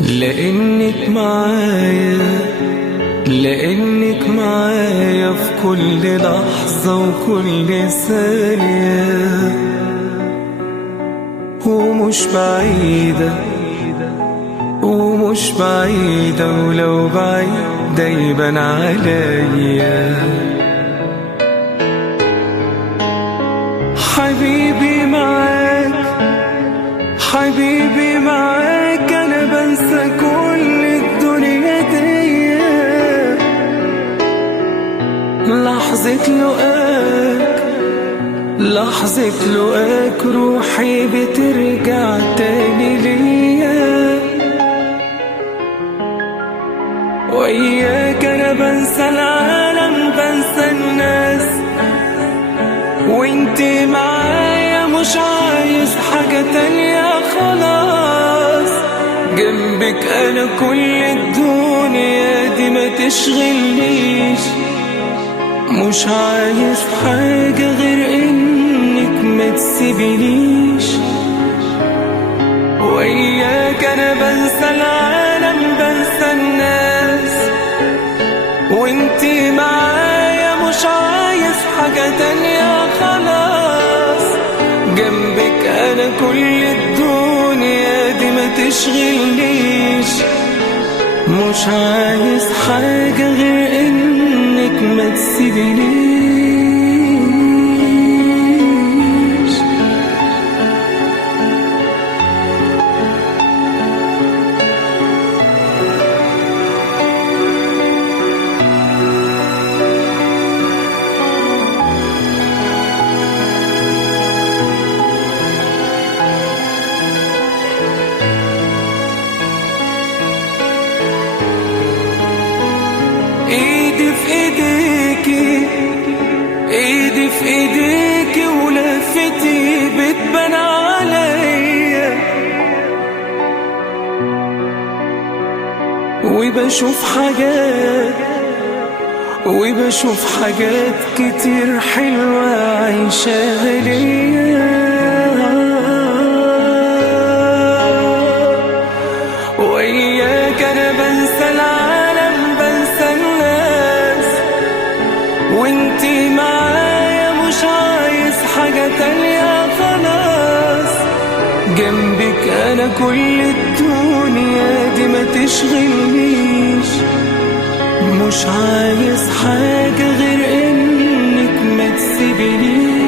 لأنك معايا، لأنك معايا في كل لحظة وكل ثانية، ومش بعيدة ومش بعيدة، ولو بعيدة يبان عليا. حبيبي معاك، حبيبي معاك، أنا بنسى كل الدنيا دي. لحظة لقاك، لحظة لقاك، روحي بترجع تاني ليا. وإياك أنا بنسى العالم، بنسى الناس، وانتي معايا مش عايز حاجة تانية خلاص. جنبك أنا كل الدنيا دي ما تشغلنيش، مش عايز حاجة غير إنك ما تسيبنيش. وإياك أنا بنسى العالم، بنسى الناس، وانتي معايا مش عايز حاجة تانية خلاص. جنبك أنا كل الدنيا دي ما تشغلنيش، مش عايز حاجة غير إنك ما تسيبنيش. ايدي في ايديكي، ايدي في ايديكي، ولفتي بتبان عليا. وبشوف حاجات، وبشوف حاجات كتير حلوة عايشاها ليا. وإياك أنا بنسى العالم، بنسى الناس، وانتي معايا مش عايز حاجة تانية خلاص. جنبك أنا كل الدنيا دي ما تشغلنيش، مش عايز حاجة غير إنك ما تسيبنيش.